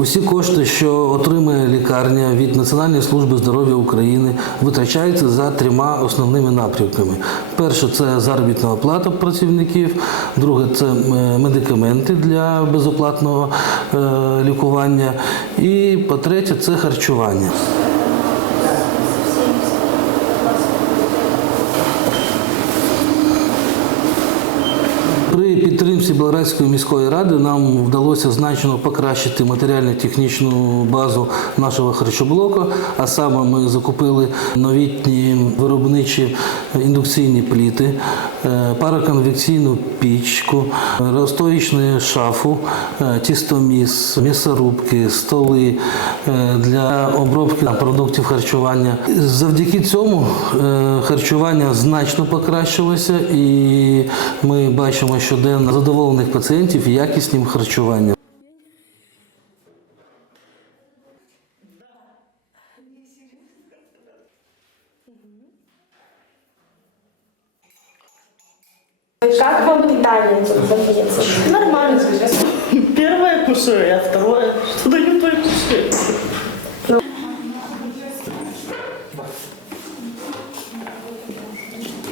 Усі кошти, що отримує лікарня від Національної служби здоров'я України, витрачаються за трьома основними напрямками. Перше це заробітна оплата працівників, друге це е, медикаменти для безоплатного е, лікування, і по-третє, це харчування. Підтримці Белградської міської ради нам вдалося значно покращити матеріально-технічну базу нашого харчоблоку. А саме ми закупили новітні виробничі індукційні пліти, е, пароконвекційну пічку, розстоїчну шафу, е, тістоміс, м'ясорубки, столи е, для обробки продуктів харчування. Завдяки цьому харчування значно покращилося, і ми бачимо щоденно задоволених пацієнтів якісним харчуванням. Как вам питание заходится? Нормально сейчас. Первое кушаю, а второе. Что дают,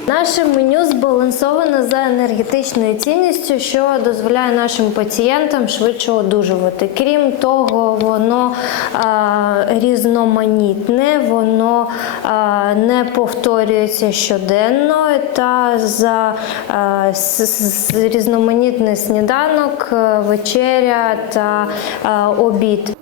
Наше меню збалансоване за енергетичною цінністю, що дозволяє нашим пацієнтам швидше одужувати. Крім того, воно е, різноманітне, воно е, не повторюється щоденно та за е, с- с- різноманітний сніданок, е, вечеря та е, обід.